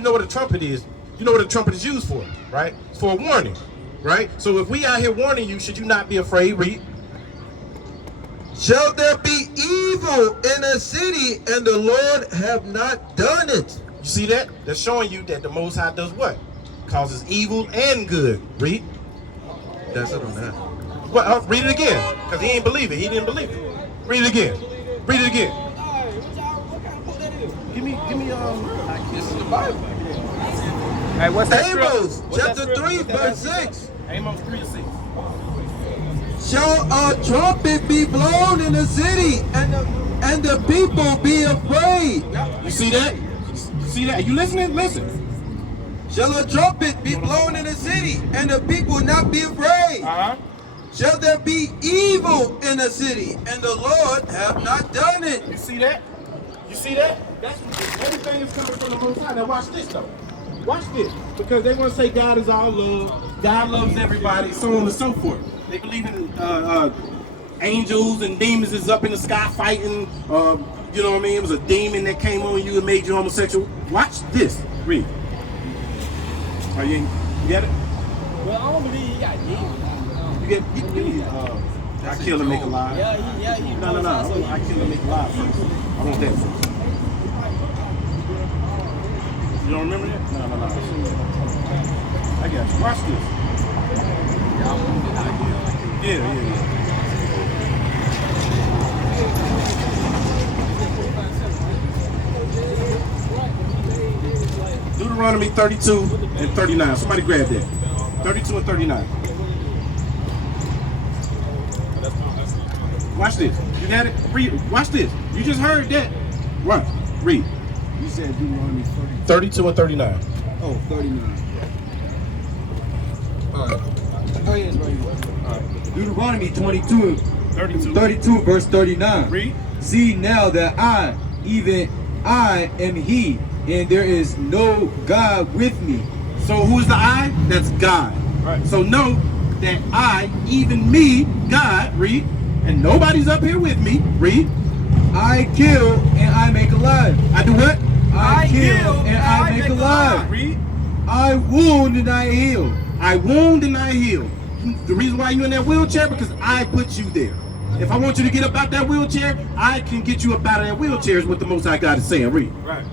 you know what a trumpet is. You know what a trumpet is used for, right? It's for a warning, right? So if we out here warning you, should you not be afraid? Read. Shall there be evil in a city, and the Lord have not done it? You see that? That's showing you that the Most High does what? Causes evil and good. Read. That's it on that. Well, read it again, because he ain't believe it. He didn't believe it. Read it again. Read it again. Give me, This is the Bible. Hey, what's that? Amos chapter 3, verse 6. Amos 3 and 6. Shall a trumpet be blown in the city, and the people be afraid? You see that? You see that? You listening? Listen. Shall a trumpet be blown in the city, and the people not be afraid? Shall there be evil in the city, and the Lord have not done it? You see that? You see that? That's everything is coming from the Most High. Now watch this though. Watch this, because they want to say God is all love, God loves everybody, so on and so forth. They believe in angels and demons is up in the sky fighting. You know what I mean? It was a demon that came on you and made you homosexual. Watch this. Read. Oh, you get it? Well, I don't believe he got demons. You get? Give me. I kill and make alive. Yeah, he. No. I kill and make alive first. I want that first. You don't remember that? No. I got you. Watch this. Yeah. Deuteronomy 32 and 39. Somebody grab that. 32 and 39. Watch this. You got it? Read. Watch this. You just heard that. Right. Read. You said Deuteronomy 32 and 39. Oh, 39. All right. Go ahead, right. Deuteronomy 32, verse 39. Read. See now that I, even I, am He, and there is no God with me. So who's the I? That's God. Right. So know that I, even me, God, read, and nobody's up here with me, read. I kill and I make alive. I do what? I kill and I make alive. Read. I wound and I heal. I wound and I heal. The reason why you're in that wheelchair, because I put you there. If I want you to get up out that wheelchair, I can get you up out of that wheelchair is what the Most High God is saying. Read. Right.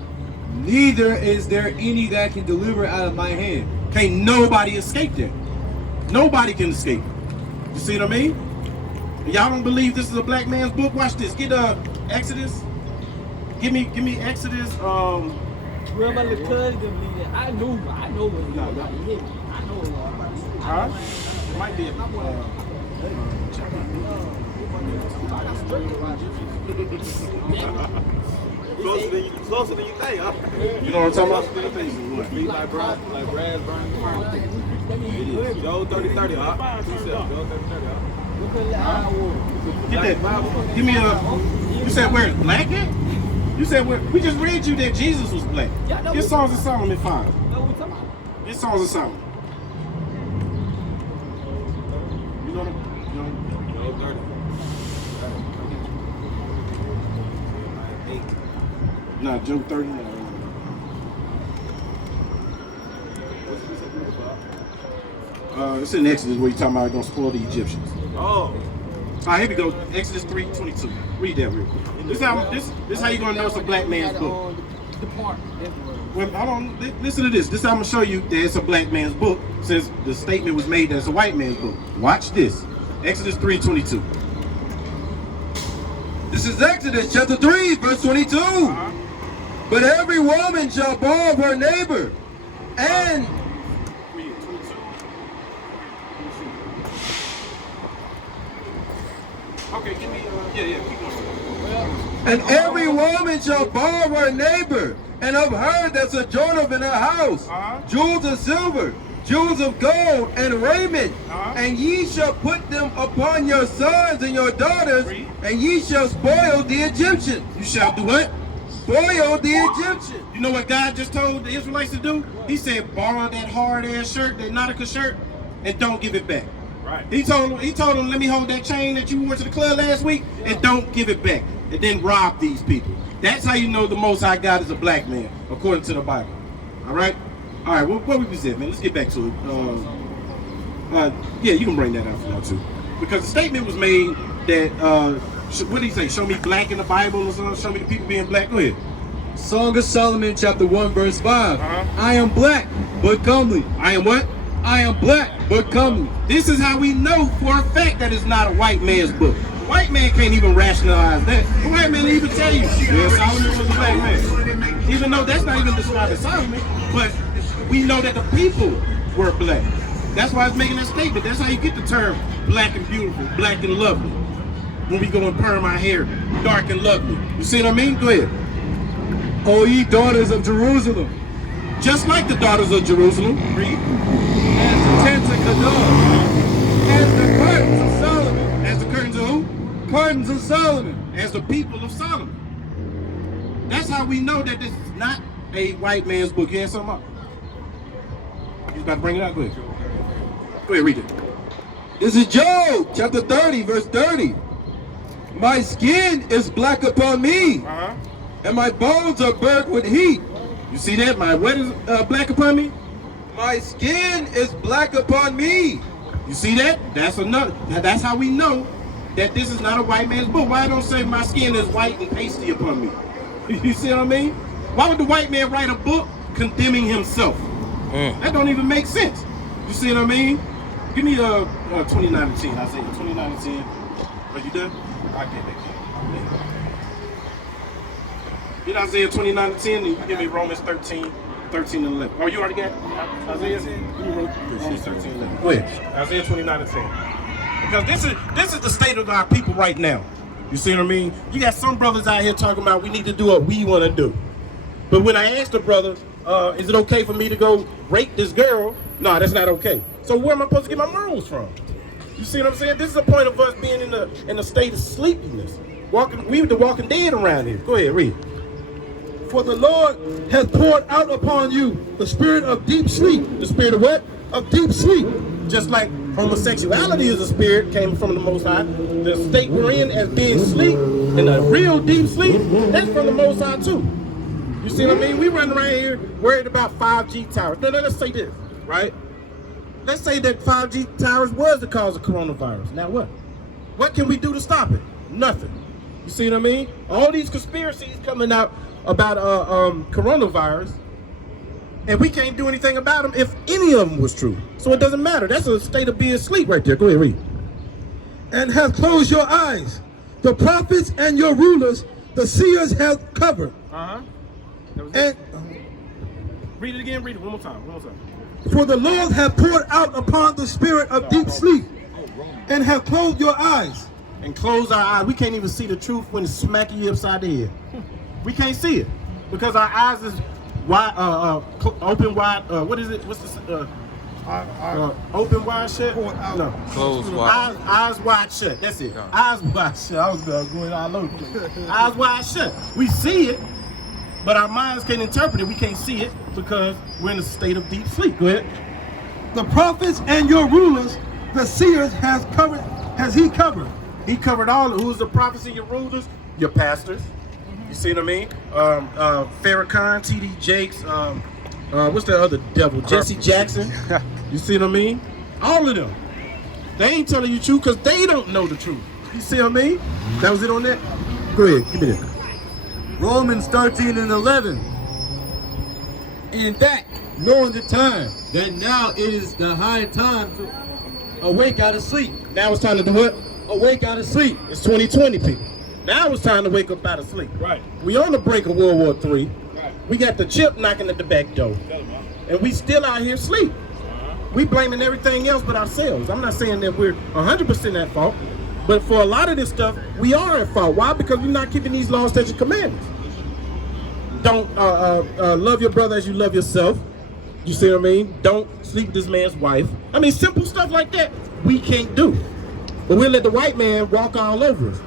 Neither is there any that can deliver out of my hand. Can't nobody escape that. Nobody can escape. You see what I mean? Y'all don't believe this is a black man's book? Watch this. Get Exodus. Give me Exodus. Real about the cousin believe that. I know what he was. I know it was. Huh? Might be Closer than you think, huh? You know what I'm talking about? Be like brass burning fire. It is. Joe 30-30, huh? Joe 30-30, huh? Get that. Give me you said where's black at? You said we just read you that Jesus was black. Get Songs of Solomon 5. No, we talking about. Get Songs of Solomon. You know what Joe 30. Nah, Joe 30. It's in Exodus where you talking about gonna spoil the Egyptians. Oh. All right, here we go. Exodus 3:22. Read that real quick. This how you gonna know it's a black man's book. Well, hold on. Listen to this. This how I'm gonna show you that it's a black man's book, since the statement was made that it's a white man's book. Watch this. Exodus 3:22. This is Exodus chapter 3, verse 22. But every woman shall borrow her neighbor, and Okay, give me keep going. and every woman shall borrow her neighbor, and of her that sojourneth in her house, jewels of silver, jewels of gold, and raiment, and ye shall put them upon your sons and your daughters, and ye shall spoil the Egyptians. You shall do what? Spoil the Egyptians. You know what God just told the Israelites to do? He said, borrow that hard ass shirt, that Nautica shirt, and don't give it back. Right. He told them, let me hold that chain that you wore to the club last week, and don't give it back. And then rob these people. That's how you know the Most High God is a black man, according to the Bible. All right? All right, what we said, man? Let's get back to it. Yeah, you can bring that out for now, too. Because the statement was made that, what did he say? Show me black in the Bible or something? Show me the people being black? Go ahead. Song of Solomon, chapter 1, verse 5. I am black, but comely. I am what? I am black, but comely. This is how we know for a fact that it's not a white man's book. The white man can't even rationalize that. The white man didn't even tell you, yeah, Solomon was a black man. Even though that's not even describing Solomon, but we know that the people were black. That's why it's making that statement. That's how you get the term black and beautiful, black and lovely. When we go and perm our hair, dark and lovely. You see what I mean? Go ahead. O ye daughters of Jerusalem, just like the daughters of Jerusalem. Read. as the tents of Kedar, as the curtains of Solomon. As the curtains of who? Curtains of Solomon. As the people of Solomon. That's how we know that this is not a white man's book. You hear something up? He's about to bring it out. Go ahead. Go ahead, read it. This is Job, chapter 30, verse 30. My skin is black upon me, and my bones are burnt with heat. You see that? My what is black upon me? My skin is black upon me. You see that? That's another. That's how we know that this is not a white man's book. Why don't say my skin is white and pasty upon me? You see what I mean? Why would the white man write a book condemning himself? That don't even make sense. You see what I mean? Give me 29 and 10. I say 29 and 10. Are you done? I get that. Get Isaiah 29 and 10, and you give me Romans 13 and 11. Oh, you already got it? Isaiah? Romans 13 and 11. Go ahead. Isaiah 29 and 10. Because this is the state of our people right now. You see what I mean? You got some brothers out here talking about we need to do what we want to do. But when I asked the brother, is it okay for me to go rape this girl? No, that's not okay. So where am I supposed to get my morals from? You see what I'm saying? This is the point of us being in a state of sleepiness. We the walking dead around here. Go ahead, read. For the Lord has poured out upon you the spirit of deep sleep. The spirit of what? Of deep sleep. Just like homosexuality is a spirit, came from the Most High. The state we're in as being sleep, and a real deep sleep, that's from the Most High too. You see what I mean? We run around here worried about 5G towers. No, let's say this, right? Let's say that 5G towers was the cause of coronavirus. Now what? What can we do to stop it? Nothing. You see what I mean? All these conspiracies coming out about coronavirus, and we can't do anything about them if any of them was true. So it doesn't matter. That's a state of being asleep right there. Go ahead, read. And have closed your eyes. The prophets and your rulers, the seers have covered. And read it again. Read it one more time. For the Lord hath poured out upon the spirit of deep sleep, and have closed your eyes. And close our eyes. We can't even see the truth when it's smacking you upside the head. We can't see it because our eyes is wide, open wide. What is it? What's the open wide shut? No, Closed wide. Eyes wide shut. That's it. Eyes wide shut. I was going all over. Eyes wide shut. We see it, but our minds can't interpret it. We can't see it because we're in a state of deep sleep. Go ahead. The prophets and your rulers, the seers has he covered. He covered all. Who's the prophets and your rulers? Your pastors. You see what I mean? Farrakhan, T.D. Jakes, what's that other devil? Jesse Jackson. You see what I mean? All of them. They ain't telling you the truth because they don't know the truth. You see what I mean? That was it on that? Go ahead, give me that. Romans 13 and 11. And that, knowing the time, that now it is the high time to awake out of sleep. Now it's time to do what? Awake out of sleep. It's 2020, people. Now it's time to wake up out of sleep. Right. We on the brink of World War III. Right. We got the chip knocking at the back door. And we still out here asleep. We blaming everything else but ourselves. I'm not saying that we're 100% at fault, but for a lot of this stuff, we are at fault. Why? Because we're not keeping these laws, statutes, commandments. Don't love your brother as you love yourself. You see what I mean? Don't sleep with this man's wife. I mean, simple stuff like that we can't do. But we'll let the white man walk all over us.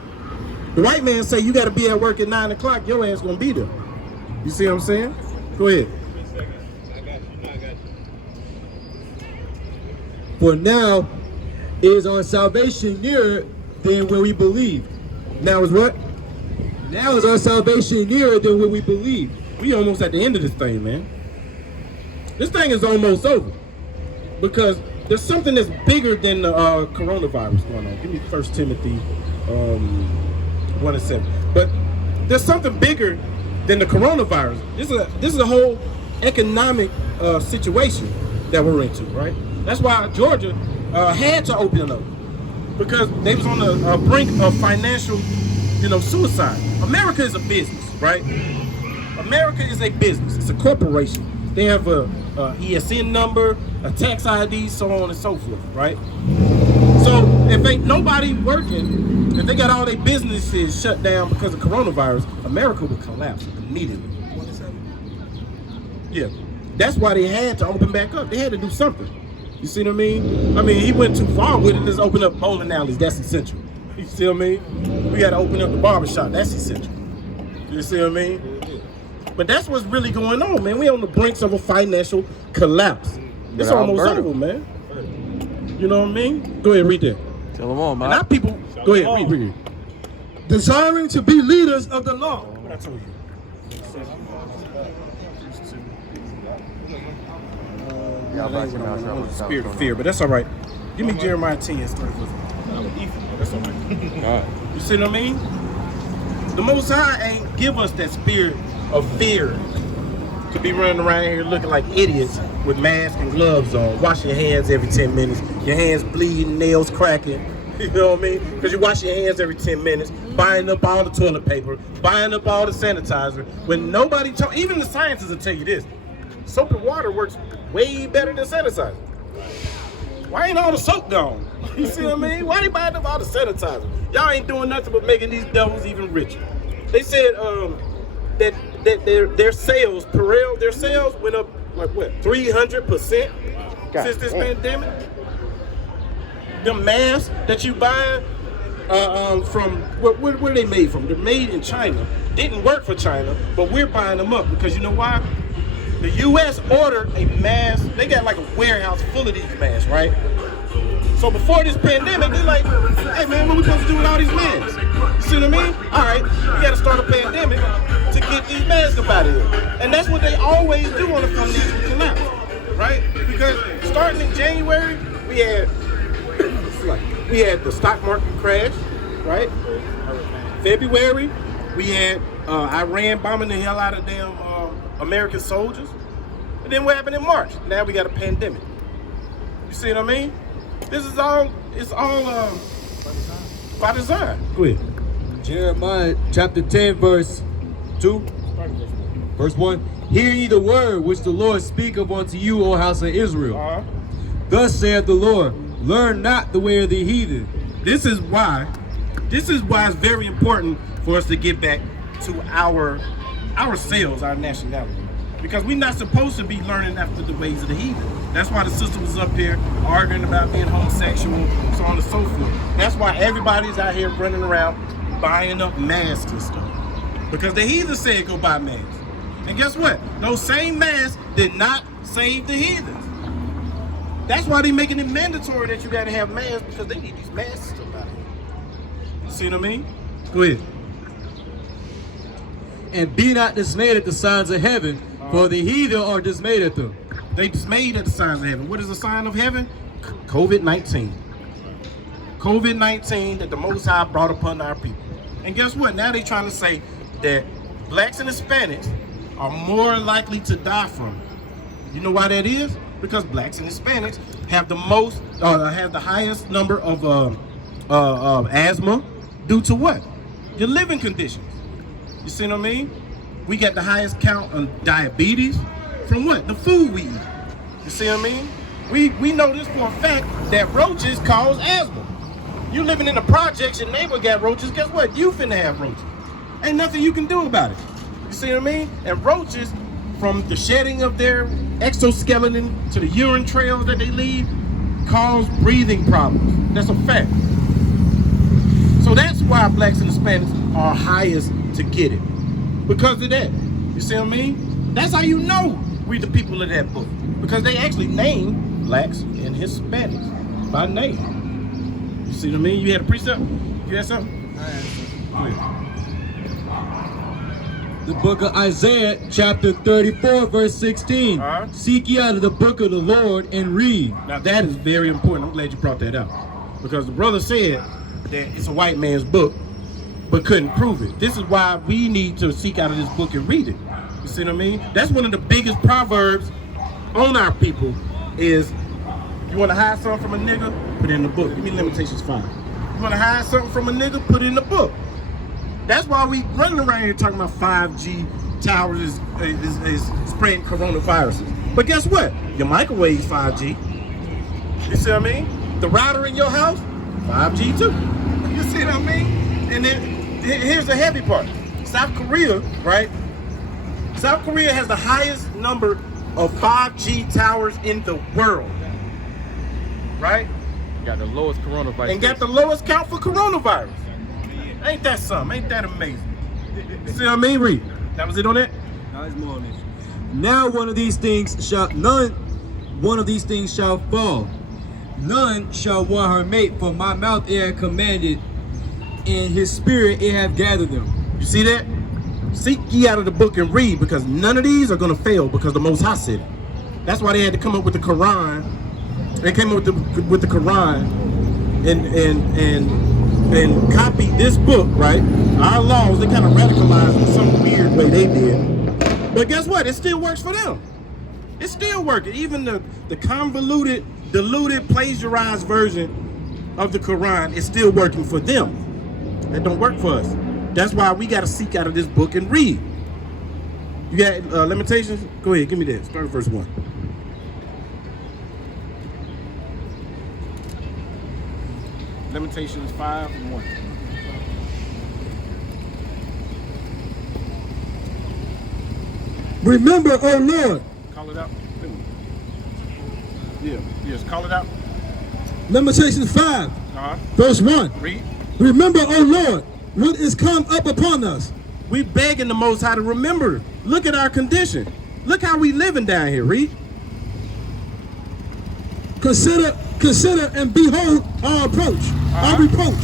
The white man say you got to be at work at 9 o'clock, your ass gonna be there. You see what I'm saying? Go ahead. For now is our salvation nearer than where we believed. Now is what? Now is our salvation nearer than where we believed. We almost at the end of this thing, man. This thing is almost over because there's something that's bigger than the coronavirus going on. Give me 1 Timothy 1:7. But there's something bigger than the coronavirus. This is a whole economic situation that we're into, right? That's why Georgia had to open up because they was on the brink of financial, suicide. America is a business, right? America is a business. It's a corporation. They have a ESN number, a tax ID, so on and so forth, right? So if ain't nobody working, if they got all their businesses shut down because of coronavirus, America would collapse immediately. Yeah, that's why they had to open back up. They had to do something. You see what I mean? I mean, he went too far with it. Let's open up bowling alleys. That's essential. You see what I mean? We got to open up the barbershop. That's essential. You see what I mean? But that's what's really going on, man. We on the brinks of a financial collapse. It's almost over, man. You know what I mean? Go ahead, read that. Tell them all, man. And our people, go ahead, read. Desiring to be leaders of the law. What I told you. Spirit of fear, but that's all right. Give me Jeremiah 10. That's all right. You see what I mean? The Most High ain't give us that spirit of fear to be running around here looking like idiots with masks and gloves on, washing your hands every 10 minutes, your hands bleeding, nails cracking. You know what I mean? Because you wash your hands every 10 minutes, buying up all the toilet paper, buying up all the sanitizer. When nobody, even the scientists will tell you this, soap and water works way better than sanitizer. Why ain't all the soap gone? You see what I mean? Why they buying up all the sanitizer? Y'all ain't doing nothing but making these devils even richer. They said that their sales, their sales went up like what, 300% since this pandemic? The masks that you buy from, where are they made from? They're made in China. Didn't work for China, but we're buying them up because you know why? The U.S. ordered a mask. They got like a warehouse full of these masks, right? So before this pandemic, they're like, hey man, what we supposed to do with all these masks? You see what I mean? All right, we got to start a pandemic to get these masks up out of here. And that's what they always do on the financial collapse, right? Because starting in January, we had the stock market crash, right? February, we had Iran bombing the hell out of damn American soldiers. And then what happened in March? Now we got a pandemic. You see what I mean? This is all, it's all by design. Go ahead. Jeremiah chapter 10, verse 2. Verse 1. Hear ye the word which the Lord speaketh unto you, O house of Israel. Thus saith the Lord, learn not the way of the heathen. This is why it's very important for us to get back to ourselves, our nationality. Because we're not supposed to be learning after the ways of the heathen. That's why the sister was up here arguing about being homosexual, so on and so forth. That's why everybody's out here running around buying up masks and stuff. Because the heathen said go buy masks. And guess what? Those same masks did not save the heathens. That's why they're making it mandatory that you gotta have masks, because they need these masks up out here. You see what I mean? Go ahead. And be not dismayed at the signs of heaven, for the heathen are dismayed at them. They dismayed at the signs of heaven. What is the sign of heaven? COVID-19. COVID-19 that the Most High brought upon our people. And guess what? Now they're trying to say that blacks and Hispanics are more likely to die from it. You know why that is? Because blacks and Hispanics have the highest number of asthma due to what? Your living conditions. You see what I mean? We got the highest count on diabetes from what? The food we eat. You see what I mean? We know this for a fact that roaches cause asthma. You living in the projects, your neighbor got roaches, guess what? You finna have roaches. Ain't nothing you can do about it. You see what I mean? And roaches, from the shedding of their exoskeleton to the urine trails that they leave, cause breathing problems. That's a fact. So that's why blacks and Hispanics are highest to get it. Because of that. You see what I mean? That's how you know we the people of that book. Because they actually name blacks and Hispanics by name. You see what I mean? You had a precept? You had something? The the book of Isaiah, chapter 34, verse 16. Seek ye out of the book of the Lord and read. Now that is very important. I'm glad you brought that up. Because the brother said that it's a white man's book, but couldn't prove it. This is why we need to seek out of this book and read it. You see what I mean? That's one of the biggest proverbs on our people is, you want to hide something from a nigga? Put it in the book. Give me Limitations 5. You want to hide something from a nigga? Put it in the book. That's why we running around here talking about 5G towers is spreading coronaviruses. But guess what? Your microwave's 5G. You see what I mean? The router in your house, 5G too. You see what I mean? And then here's the heavy part. South Korea, right? South Korea has the highest number of 5G towers in the world. Right? Got the lowest coronavirus. And got the lowest count for coronavirus. Ain't that something? Ain't that amazing? You see what I mean, Reed? That was it on that? No, it's more on this. Now one of these things shall fall. None shall want her mate, for my mouth it hath commanded, and his spirit it hath gathered them. You see that? Seek ye out of the book and read, because none of these are going to fail because the Most High said it. That's why they had to come up with the Quran. They came up with the Quran and copy this book, right? Our laws, they kind of radicalized in some weird way they did. But guess what? It still works for them. It's still working. Even the convoluted, diluted, plagiarized version of the Quran is still working for them. That don't work for us. That's why we got to seek out of this book and read. You got Limitations? Go ahead, give me that. Start at verse 1. Limitations 5 and 1. Remember, O Lord. Call it out. Yeah, yes, call it out. Limitations 5, verse 1. Read. Remember, O Lord, what is come up upon us. We begging the Most High to remember. Look at our condition. Look how we living down here, Reed. Consider and behold our approach, our reproach.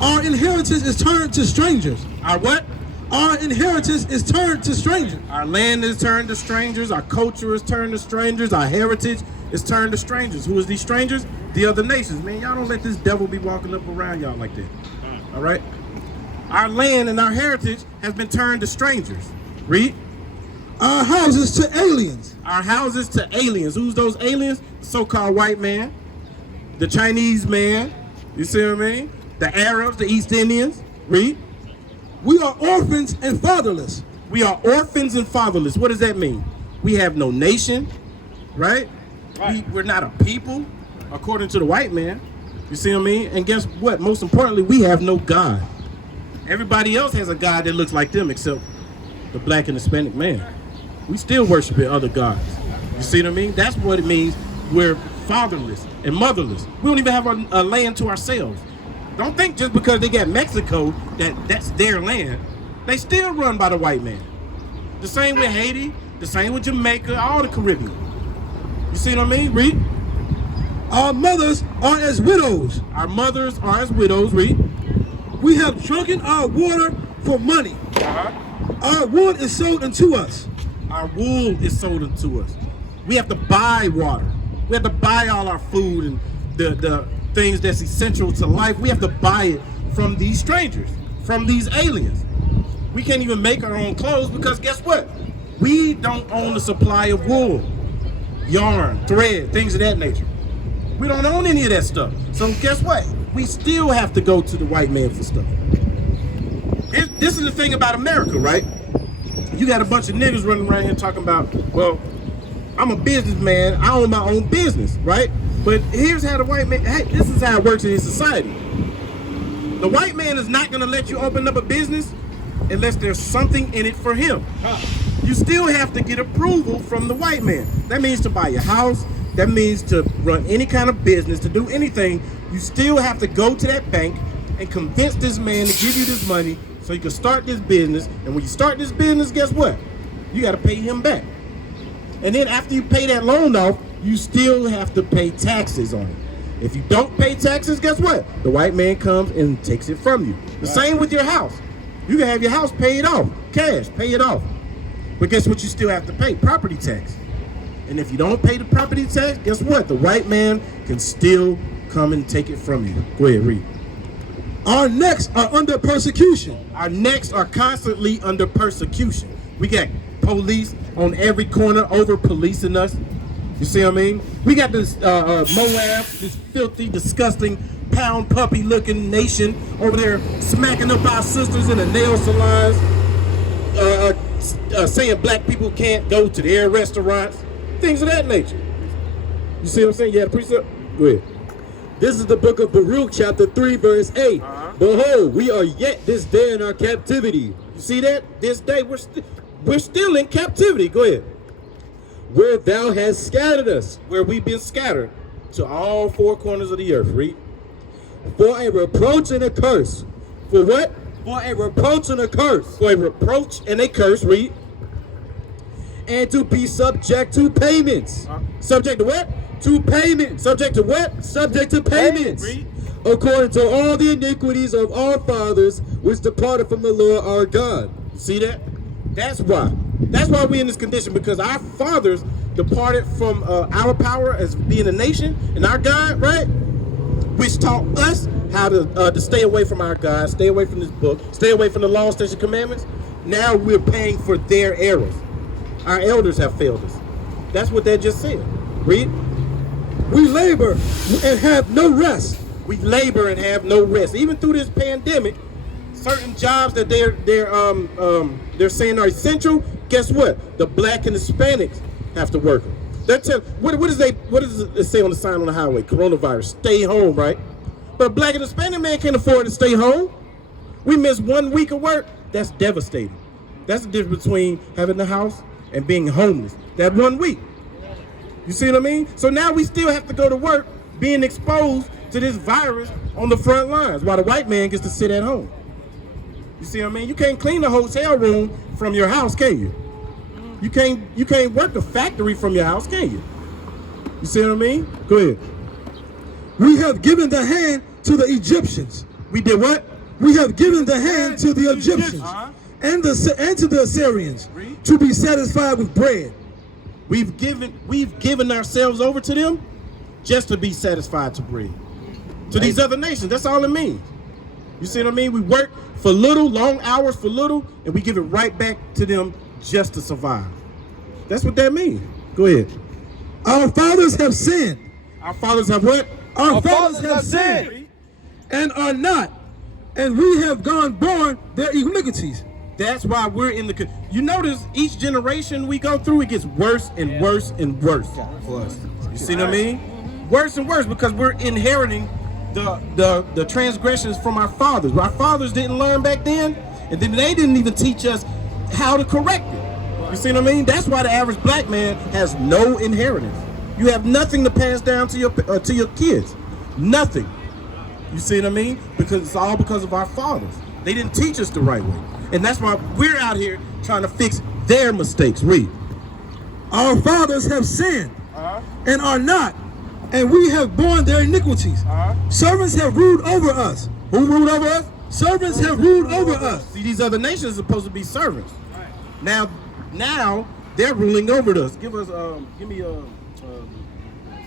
Our inheritance is turned to strangers. Our what? Our inheritance is turned to strangers. Our land is turned to strangers. Our culture is turned to strangers. Our heritage is turned to strangers. Who is these strangers? The other nations. Man, y'all don't let this devil be walking up around y'all like that. All right? Our land and our heritage has been turned to strangers. Read. Our houses to aliens. Our houses to aliens. Who's those aliens? The so-called white man, the Chinese man. You see what I mean? The Arabs, the East Indians. Read. We are orphans and fatherless. We are orphans and fatherless. What does that mean? We have no nation, right? We're not a people, according to the white man. You see what I mean? And guess what? Most importantly, we have no God. Everybody else has a God that looks like them except the black and Hispanic man. We still worship other gods. You see what I mean? That's what it means. We're fatherless and motherless. We don't even have a land to ourselves. Don't think just because they got Mexico that's their land. They still run by the white man. The same with Haiti, the same with Jamaica, all the Caribbean. You see what I mean? Read. Our mothers are as widows. Our mothers are as widows. Read. We have drunken our water for money. Our wool is sold unto us. Our wool is sold unto us. We have to buy water. We have to buy all our food and the things that's essential to life. We have to buy it from these strangers, from these aliens. We can't even make our own clothes because guess what? We don't own the supply of wool, yarn, thread, things of that nature. We don't own any of that stuff. So guess what? We still have to go to the white man for stuff. This is the thing about America, right? You got a bunch of niggas running around here talking about, well, I'm a businessman, I own my own business, right? But here's how the white man, hey, this is how it works in his society. The white man is not gonna let you open up a business unless there's something in it for him. You still have to get approval from the white man. That means to buy your house, that means to run any kind of business, to do anything, you still have to go to that bank and convince this man to give you this money so you can start this business. And when you start this business, guess what? You gotta pay him back. And then after you pay that loan off, you still have to pay taxes on it. If you don't pay taxes, guess what? The white man comes and takes it from you. The same with your house. You can have your house paid off, cash, pay it off. But guess what you still have to pay? Property tax. And if you don't pay the property tax, guess what? The white man can still come and take it from you. Go ahead, read. Our necks are under persecution. Our necks are constantly under persecution. We got police on every corner over policing us. You see what I mean? We got this Moab, this filthy, disgusting, pound puppy looking nation over there smacking up our sisters in the nail salons, saying black people can't go to their restaurants, things of that nature. You see what I'm saying? You had a precept? Go ahead. This is the book of Baruch, chapter 3, verse 8. Behold, we are yet this day in our captivity. You see that? This day we're still in captivity. Go ahead. Where thou hast scattered us. Where we've been scattered to all four corners of the earth. Read. For a reproach and a curse. For what? For a reproach and a curse. For a reproach and a curse. Read. And to be subject to payments. Subject to what? To payment. Subject to what? Subject to payments. Read. According to all the iniquities of our fathers, which departed from the Lord our God. See that? That's why. That's why we're in this condition, because our fathers departed from our power as being a nation and our God, right? Which taught us how to stay away from our God, stay away from this book, stay away from the law, statutes, and commandments. Now we're paying for their errors. Our elders have failed us. That's what that just said. Read. We labor and have no rest. We labor and have no rest. Even through this pandemic, certain jobs that they're saying are essential. Guess what? The black and Hispanics have to work them. They're what does it say on the sign on the highway? Coronavirus. Stay home, right? But a black and Hispanic man can't afford to stay home. We miss 1 week of work. That's devastating. That's the difference between having the house and being homeless. That 1 week. You see what I mean? So now we still have to go to work being exposed to this virus on the front lines while the white man gets to sit at home. You see what I mean? You can't clean a hotel room from your house, can you? You can't work a factory from your house, can you? You see what I mean? Go ahead. We have given the hand to the Egyptians. We did what? We have given the hand to the Egyptians and to the Assyrians to be satisfied with bread. We've given ourselves over to them just to be satisfied to bread. To these other nations, that's all it means. You see what I mean? We work for little, long hours for little, and we give it right back to them just to survive. That's what that means. Go ahead. Our fathers have sinned. Our fathers have what? Our fathers have sinned and are not, and we have gone born their iniquities. That's why we're in the. You notice each generation we go through, it gets worse and worse and worse for us. You see what I mean? Worse and worse because we're inheriting the transgressions from our fathers. Our fathers didn't learn back then, and then they didn't even teach us how to correct it. You see what I mean? That's why the average black man has no inheritance. You have nothing to pass down to your kids. Nothing. You see what I mean? Because it's all because of our fathers. They didn't teach us the right way. And that's why we're out here trying to fix their mistakes. Read. Our fathers have sinned and are not, and we have borne their iniquities. Servants have ruled over us. Who ruled over us? Servants have ruled over us. See, these other nations are supposed to be servants. Now they're ruling over us. Give me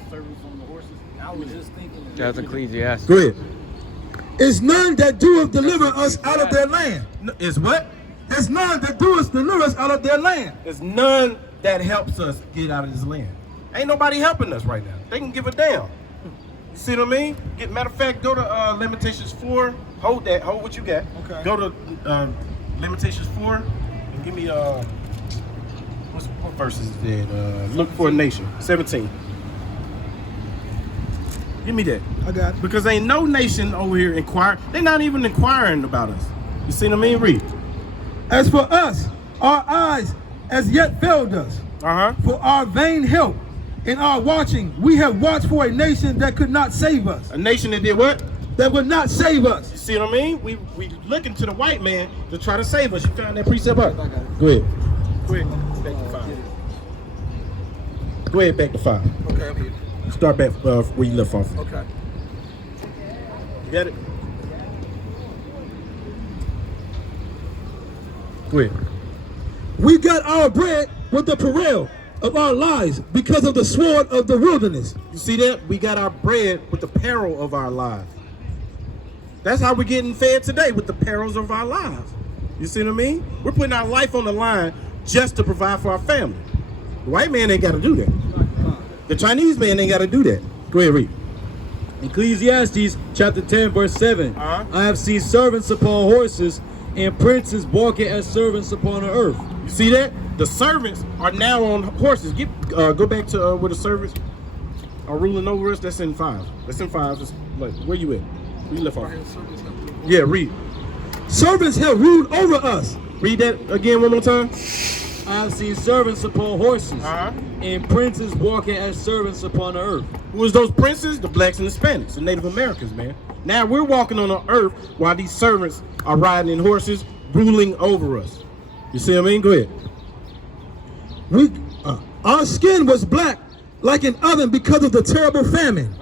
servants on the horses. I was just thinking. That's Ecclesiastes. Go ahead. It's none that doeth deliver us out of their land. Is what? It's none that doeth deliver us out of their land. There's none that helps us get out of this land. Ain't nobody helping us right now. They can give a damn. You see what I mean? Matter of fact, go to Lamentations 4. Hold what you got. Okay. Go to Lamentations 4 and give me what verse is that? Look for a nation. 17. Give me that. I got it. Because ain't no nation over here inquiring. They're not even inquiring about us. You see what I mean? Read. As for us, our eyes as yet failed us. For our vain help in our watching, we have watched for a nation that could not save us. A nation that did what? That would not save us. You see what I mean? We looking to the white man to try to save us. You found that precept up? Go ahead. Go ahead. Back to 5. Go ahead, back to 5. Okay, I'm here. Start back where you left off. Okay. You got it? Go ahead. We got our bread with the peril of our lives because of the sword of the wilderness. You see that? We got our bread with the peril of our lives. That's how we're getting fed today, with the perils of our lives. You see what I mean? We're putting our life on the line just to provide for our family. The white man ain't got to do that. The Chinese man ain't got to do that. Go ahead, read. Ecclesiastes chapter 10 verse 7. I have seen servants upon horses and princes walking as servants upon the earth. You see that? The servants are now on horses. Go back to where the servants are ruling over us. That's in 5. That's in 5. Just, like, where you at? Where you left off? Yeah, read. Servants have ruled over us. Read that again one more time. I have seen servants upon horses and princes walking as servants upon the earth. Who was those princes? The blacks and the Hispanics, the Native Americans, man. Now we're walking on the earth while these servants are riding in horses, ruling over us. You see what I mean? Go ahead. Our skin was black like an oven because of the terrible famine.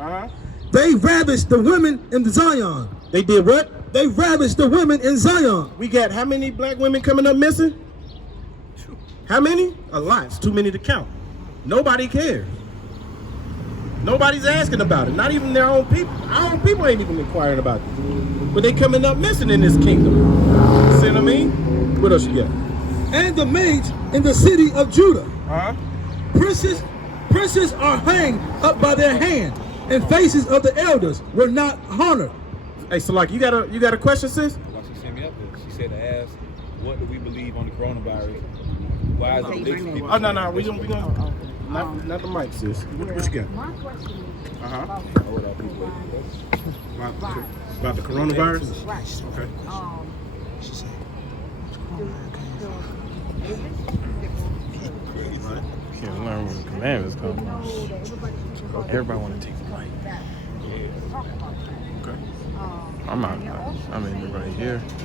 They ravished the women in Zion. They did what? They ravished the women in Zion. We got how many black women coming up missing? How many? A lot. It's too many to count. Nobody cares. Nobody's asking about it. Not even their own people. Our own people ain't even inquiring about it. But they coming up missing in this kingdom. You see what I mean? What else you got? And the maids in the city of Judah. Princes are hanged up by their hand, and faces of the elders were not honored. Hey, so like you got a question, sis? She sent me up there. She said to ask, what do we believe on the coronavirus? Why is it different people? Oh no, we gonna not the mic, sis. What you got? My question is About the coronavirus? right. Okay. Can't learn when the commandments come. Everybody want to take the mic. Okay. I'm in right here.